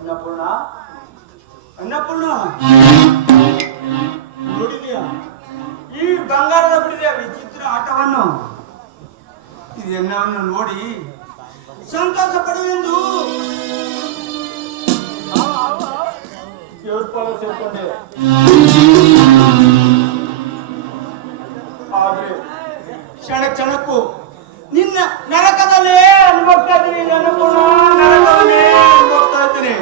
ಅನ್ನಪೂರ್ಣ? ಅನ್ನಪೂರ್ಣ? ನೋಡಿದ್ಯಾ? ಈ ಬಂಗಾರದ ಬಿಡಿದ ವಿಚಿತ್ರ ಆಟವನ್ನು. ಇದೆಲ್ಲವನ್ನು ನೋಡಿ ಸಂತೋಷ ಪಡುವೆಂದು ದೇವಸ್ಥಾನ ಸೇರ್ಕೊಂಡೆ ಆದ್ರೆ ಕ್ಷಣ ಕ್ಷಣಕ್ಕೂ ನಿನ್ನ ನರಕದಲ್ಲೇ ಅನುಭವಿಸ್ತಾ ಇದ್ದೀನಿ ನನ್ನ ನರಕವನ್ನೇ ಅನುಭವಿಸ್ತಾ ಇದ್ದೀನಿ.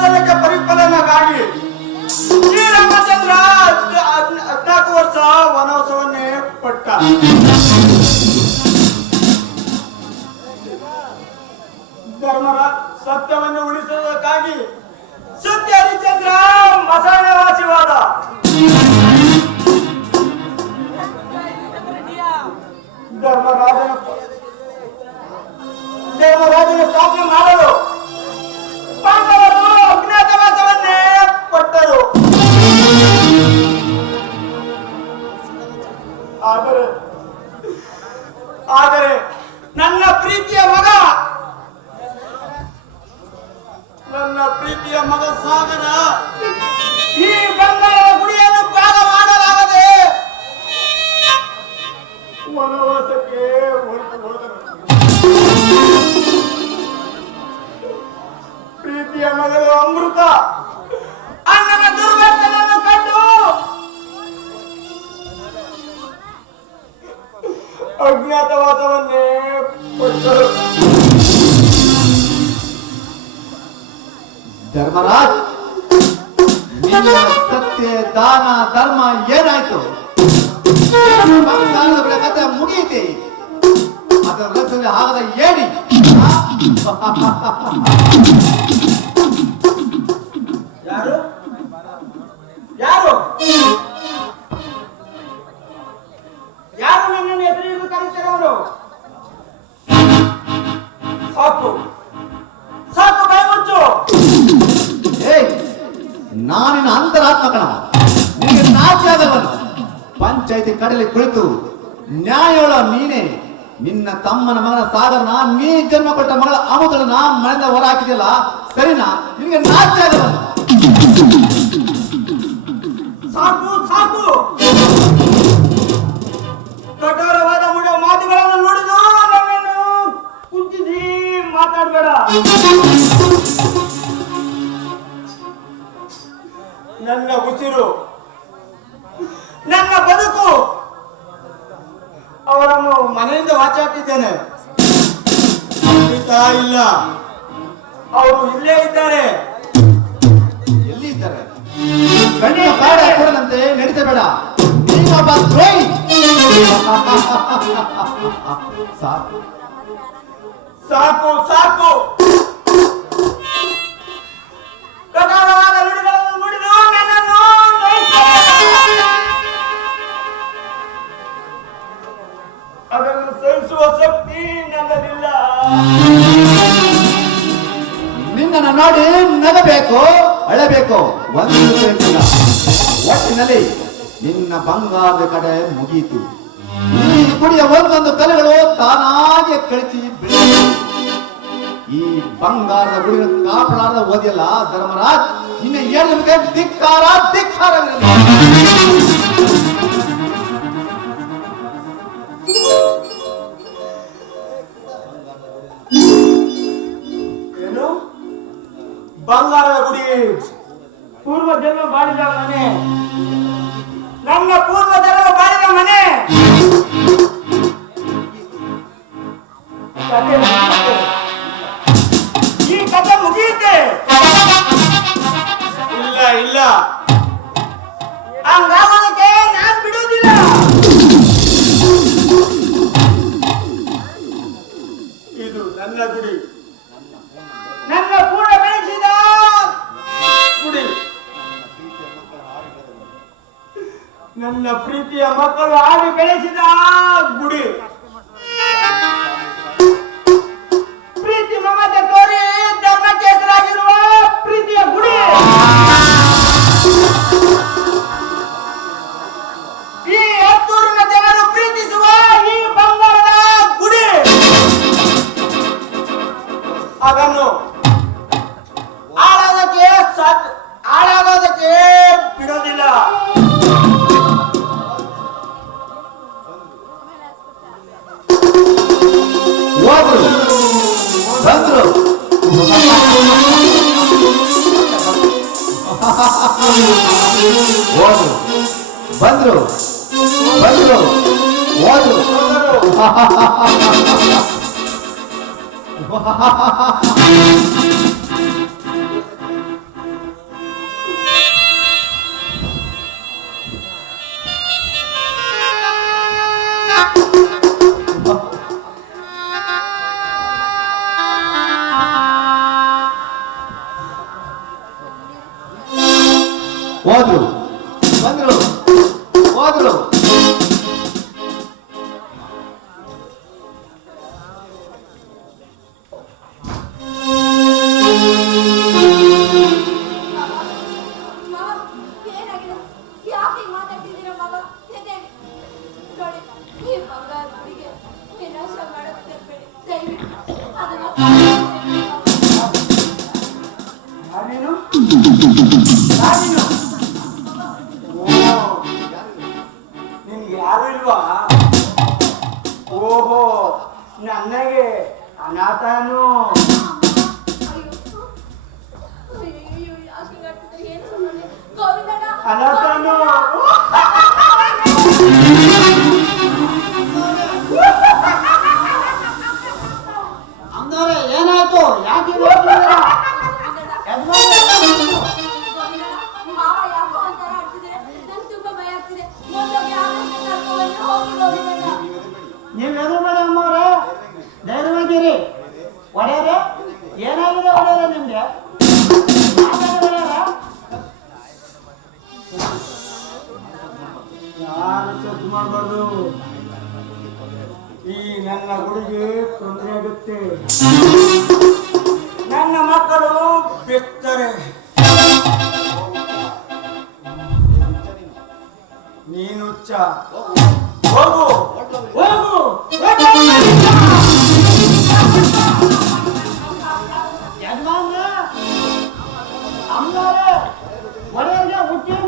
ಬಿದ್ದು ವಾಸನಕ್ಕೆ ಪರಿಫಲನಗಾಗಿ ಶ್ರೀರಾಮಚಂದ್ರ ಹದ್- ಹದ್- ಹದ್ನಾಲ್ಕು ವರ್ಷ ವನವಾಸವನ್ನೇ ಪಟ್ಟ ಧರ್ಮರ ಸತ್ಯವನ್ನು ಉಳಿಸುವುದಕ್ಕಾಗಿ ಸತ್ಯ ಹರಿಚಂದ್ರ ಮಸಾಣವಾಸಿವಾದ ಧರ್ಮರಾಜನ ಧರ್ಮರಾಜನ ಸ್ಥಾಪನೆ ವನವಾಸಕ್ಕೆ ಹೊರಟು ಹೋದನು ಪ್ರೀತಿಯ ಮಗಳು ಅಮೃತ, ಅಣ್ಣನ ದುರ್ವರ್ತನನ್ನು ಕಂಡು ಅಜ್ಞಾತವಾದವನ್ನೇ ಕೊಟ್ಟರು. ಧರ್ಮರಾಜ್ ಸತ್ಯ, ದಾನ, ಧರ್ಮ ಏನಾಯ್ತು? ಬಂಗಾರದ ಬೆಳೆ ಕಥೆ ಮುಗಿಯಿತೆ. ಅದರ ರಸದಲ್ಲಿ ಆಗದ ಏಡಿ ಯಾರು? ಯಾರು? ಕಡಲಿ ಕುಳಿತು, ನ್ಯಾಯೋಳ ಮೀನೆ ನಿನ್ನ ತಮ್ಮನ ಮಗನ ಸಾಗರನ ನೀ ಜನ್ಮ ಕೊಟ್ಟ ಮಗಳ ಅಮುದಳನ ಮನೆಯಿಂದ ಹೊರ ಹಾಕಿದೆಯಲ್ಲ ಸರಿನಾ? ನಿನಗೆ ನಾಚಿಕೆ ಮನೆಯಿಂದ ಇಲ್ಲ. ಅವರು ಇಲ್ಲೇ ಇದ್ದಾರೆ. ಎಲ್ಲಿ ಇದ್ದಾರೆ? ಕಣ್ಣಿನ ಬೇಡ ಕೊಡದಂತೆ ನಡೀತಬೇಡ. ನೀನೊಬ್ಬ ದ್ರೋಹಿ ಸಾಕು. ಸಾಕು ಸಾಕು. ಕಠೋರವಾದ ನಗಬೇಕು ಅಳಬೇಕು. ಒಂದು ಒಟ್ಟಿನಲ್ಲಿ ನಿನ್ನ ಬಂಗಾರದ ಕಡೆ ಮುಗಿಯಿತು ಈ ಗುಡಿಯ ಒಂದೊಂದು ಕಲೆಗಳು ತಾನಾಗೆ ಕಳಿಸಿ ಬೆಳೆಯಿತು ಈ ಬಂಗಾರದ ಗುಡಿನ ಕಾಪಾಡಾರದ ಓದಿಯಲ್ಲ, ಧರ್ಮರಾಜ್, ನಿನ್ನ ಏನು ಧಿಕ್ಕಾರ ಧಿಕ್ಕಾರ. ಬಂಗಾರದ ಗುಡಿ. ಪೂರ್ವ ಜನ್ಮ ಬಾಳಿದ ಮನೆ ನನ್ನ ಪೂರ್ವ ಪ್ರೀತಿಯ ಮಕ್ಕಳು ಆಡಿ ಬೆಳೆಸಿದ ಗುಡಿ. 와드. 만들어. 만들어. 와드. ನನಗೆ ಅನಾಥನು. ಅನಾಥನು. ಅಂದ್ರೆ ಏನಾಯ್ತು? ಯಾಕೆ ನನ್ನ ಮಕ್ಕಳು ಬಿತ್ತರೆ. ನೀನು ಹೋಗು. ಹೋಗು. ಅಮ್ಮನವರೇ ಮನೆಯವರಿಗೆ ಹುಟ್ಟಿದ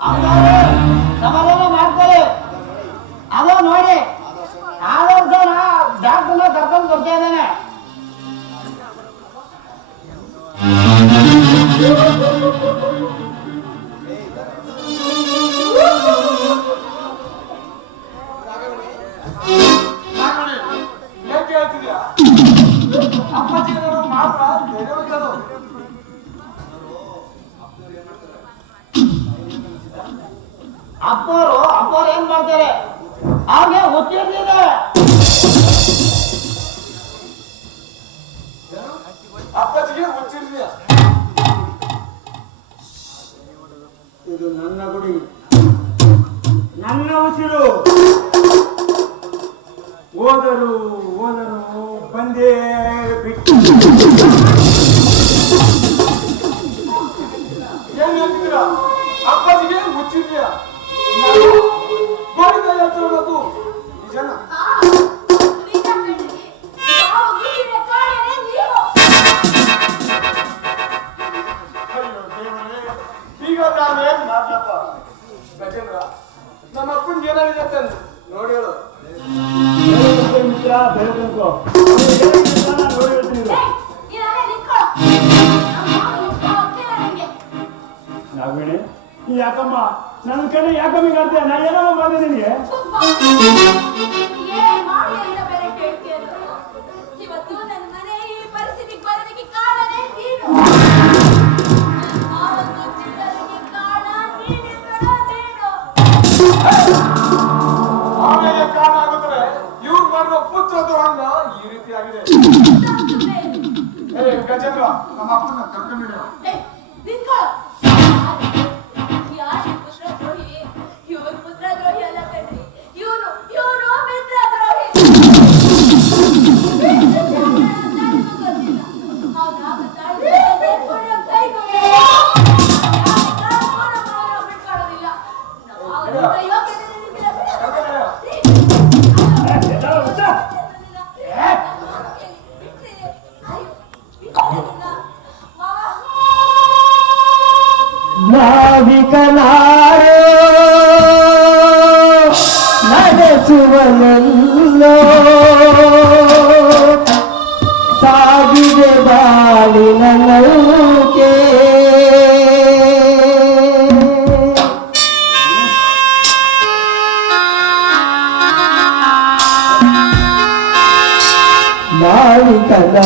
ಸಮಾಧಾನ ಮಾಡ್ತಾರೆ ಅದೋ ನೋಡಿ ಆದರ್ಶ ಡಾಕ್ಟರ್ನ ಕರ್ಕೊಂಡು ಬರ್ತಾ ಇದ್ದಾನೆ ಅಪ್ಪಾಜಿ ಮಾತ್ರ ಅಪ್ಪವರು ಅಪ್ಪವ್ರು ಏನ್ ಮಾಡ್ತಾರೆ? ಅವ್ರಿಗೆ ಹುಟ್ಟಿರ್ಲಿದೆ ಅಪ್ಪಜಿಗೆ ಹುಚ್ಚಿರ್ಲಿಯ ಇದು ನನ್ನ ಗುಡಿ. ನನ್ನ ಉಸಿರು. ಓದರು ಓದರು ಬಂದೇ ಬಿಟ್ಟು. ಏನ್ ಹೇಳ್ತಿದ್ದೀರಾ ಅಪ್ಪಾಜಿಗೆ ಹುಚ್ಚಿರ್ಲಿಯ ಗೋಡೆಯ ನಿಜನಾ ಮಾಡ್ತೀಯ? ನಾ ಏನೋ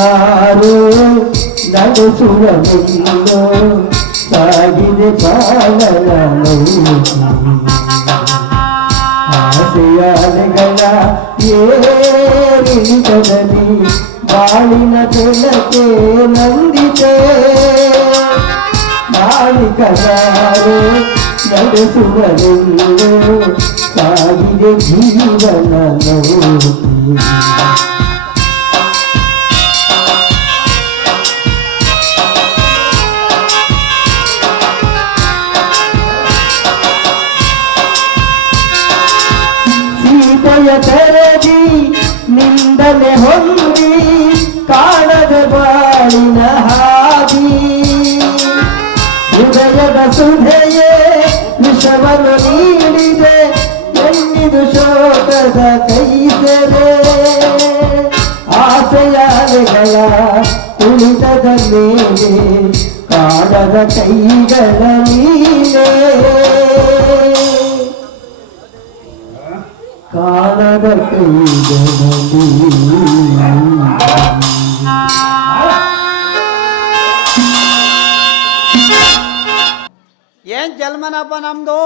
సారు నడు సురములో సాగిది పాలనలో బాలిన తెలకే నందితే. బాలిక సారు నడు సురములో సాగిది జీవనలో ಸೀತೆಯ ತೆರಗಿ ನಿಂದನೆ ಹೊಂದಿ, ಕಾಣದ ಬಾಳಿನ ಹಾದಿ. ಹೃದಯದ ಸುಧೆಯೇ, ವಿಷವನ್ನು ನೀಡಿದೆ ಎಂದಿದು ಶೋಕದ ಕೈಸರೆ. ಆಸೆಯ ಕುಳಿತದ ಮೇಲೆ ಕಾಣದ ಕೈಗಳ ನೀನೇ ಕಾಣದ ಕೈಗಳಲ್ಲಿ ಏನ್ ಜನ್ಮನಪ್ಪ ನಮ್ದು